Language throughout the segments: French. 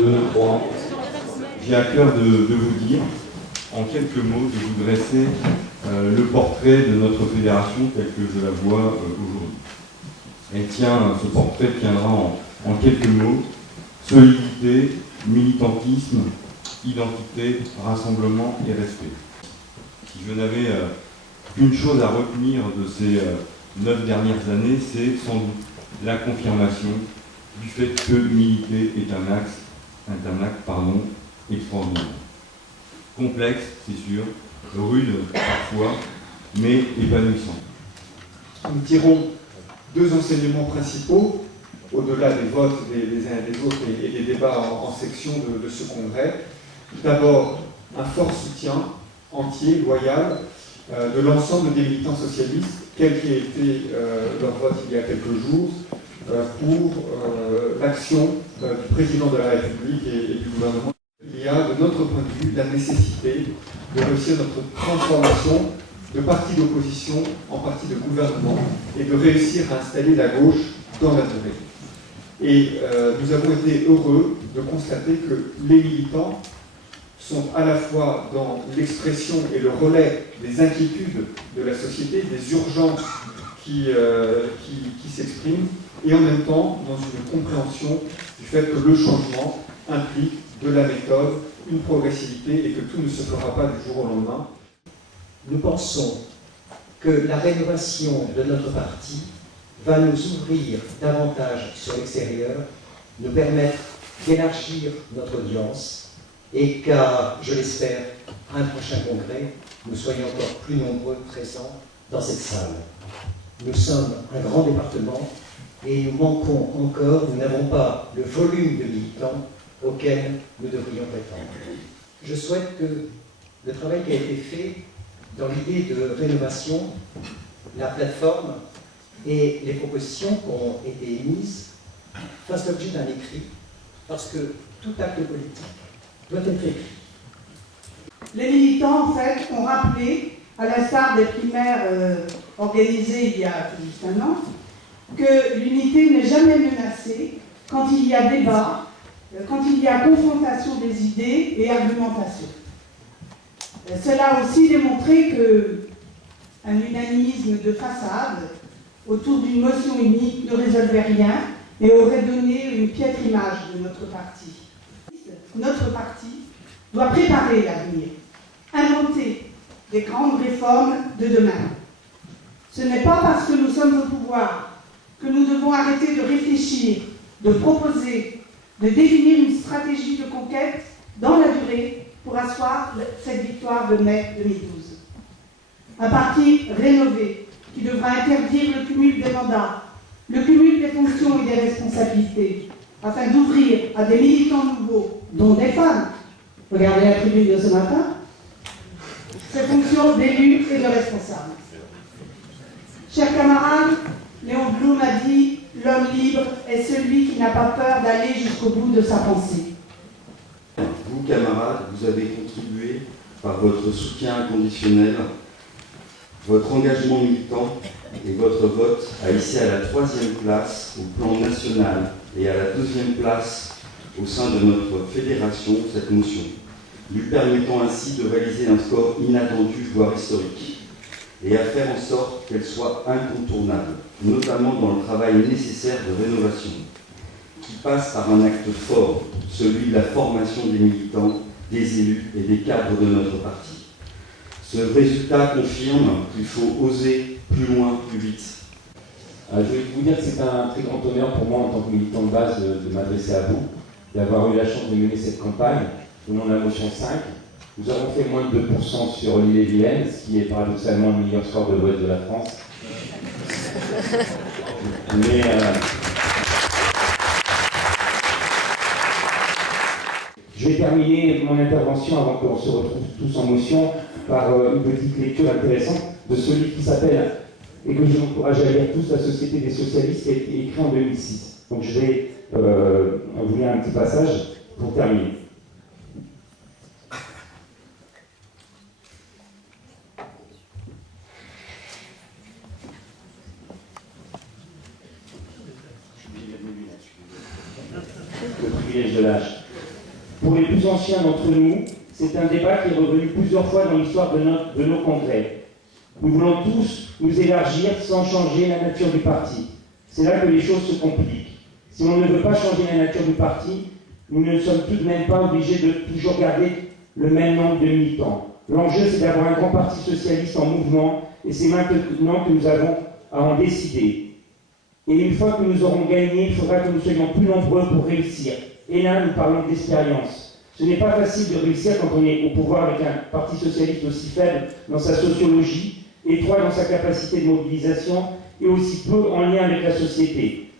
2, 3. J'ai à cœur de vous dire, en quelques mots, de vous dresser le portrait de notre fédération tel que je la vois aujourd'hui. Ce portrait tiendra en quelques mots: solidité, militantisme, identité, rassemblement et respect. Si je n'avais qu'une chose à retenir de ces 9 dernières années, c'est sans doute la confirmation du fait que militer est un acte extraordinaire. Complexe, c'est sûr, rude parfois, mais épanouissant. Nous tirons deux enseignements principaux, au-delà des votes des uns et des autres et des débats en section de ce congrès. D'abord, un fort soutien entier, loyal, de l'ensemble des militants socialistes, quel qu'ait été leur vote il y a quelques jours, pour l'action du président de la République et du gouvernement. Il y a, de notre point de vue, la nécessité de réussir notre transformation de parti d'opposition en parti de gouvernement et de réussir à installer la gauche dans la durée. Et nous avons été heureux de constater que les militants sont à la fois dans l'expression et le relais des inquiétudes de la société, des urgences qui s'expriment, et en même temps dans une compréhension du fait que le changement implique de la méthode, une progressivité, et que tout ne se fera pas du jour au lendemain. Nous pensons que la rénovation de notre parti va nous ouvrir davantage sur l'extérieur, nous permettre d'élargir notre audience et qu'à, je l'espère, un prochain congrès, nous soyons encore plus nombreux présents dans cette salle. Nous sommes un grand département et nous manquons encore, nous n'avons pas le volume de militants auquel nous devrions prétendre. Je souhaite que le travail qui a été fait dans l'idée de rénovation, la plateforme et les propositions qui ont été émises fassent l'objet d'un écrit, parce que tout acte politique doit être écrit. Les militants, en fait, ont rappelé, à l'instar des primaires organisées il y a tout juste un an, que l'unité n'est jamais menacée quand il y a débat, quand il y a confrontation des idées et argumentation. Cela a aussi démontré qu'un unanimisme de façade autour d'une motion unique ne résolvait rien et aurait donné une piètre image de notre parti. Notre parti doit préparer l'avenir, inventer des grandes réformes de demain. Ce n'est pas parce que nous sommes au pouvoir que nous devons arrêter de réfléchir, de proposer, de définir une stratégie de conquête dans la durée pour asseoir cette victoire de mai 2012. Un parti rénové qui devra interdire le cumul des mandats, le cumul des fonctions et des responsabilités, afin d'ouvrir à des militants nouveaux, dont des femmes, regardez la tribune de ce matin, ces fonctions d'élus et de responsables. Chers camarades, Léon Blum a dit « L'homme libre est celui qui n'a pas peur d'aller jusqu'au bout de sa pensée ». Vous, camarades, vous avez contribué par votre soutien inconditionnel, votre engagement militant et votre vote à hisser à la 3e place au plan national et à la 2e place au sein de notre fédération cette motion, lui permettant ainsi de réaliser un score inattendu, voire historique, et à faire en sorte qu'elle soit incontournable, notamment dans le travail nécessaire de rénovation, qui passe par un acte fort, celui de la formation des militants, des élus et des cadres de notre parti. Ce résultat confirme qu'il faut oser plus loin, plus vite. Je vais vous dire que c'est un très grand honneur pour moi en tant que militant de base de m'adresser à vous, d'avoir eu la chance de mener cette campagne au nom de la motion 5. Nous avons fait moins de 2% sur l'Ille-et-Vilaine, ce qui est paradoxalement le meilleur score de l'ouest de la France. Mais je vais terminer mon intervention avant qu'on se retrouve tous en motion par une petite lecture intéressante de ce livre qui s'appelle, et que je vous encourage à lire tous, La Société des socialistes, qui a été écrit en 2006. Donc je vais vous lire un petit passage pour terminer. Le privilège de l'âge. pour les plus anciens d'entre nous, c'est un débat qui est revenu plusieurs fois dans l'histoire de nos congrès. Nous voulons tous nous élargir sans changer la nature du parti. C'est là que les choses se compliquent. Si on ne veut pas changer la nature du parti, nous ne sommes tout de même pas obligés de toujours garder le même nombre de militants. L'enjeu, c'est d'avoir un grand parti socialiste en mouvement, et c'est maintenant que nous avons à en décider. Et une fois que nous aurons gagné, il faudra que nous soyons plus nombreux pour réussir. Et là, nous parlons d'expérience. Ce n'est pas facile de réussir quand on est au pouvoir avec un parti socialiste aussi faible dans sa sociologie, étroit dans sa capacité de mobilisation, et aussi peu en lien avec la société.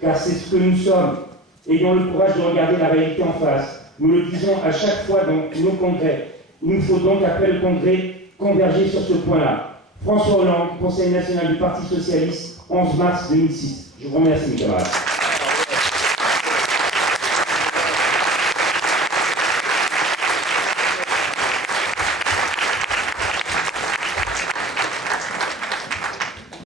Car c'est ce que nous sommes. Ayons le courage de regarder la réalité en face. Nous le disons à chaque fois dans nos congrès. Il nous faut donc, après le congrès, converger sur ce point-là. François Hollande, Conseil national du Parti socialiste, 11 mars 2006. Je vous remercie, mes camarades.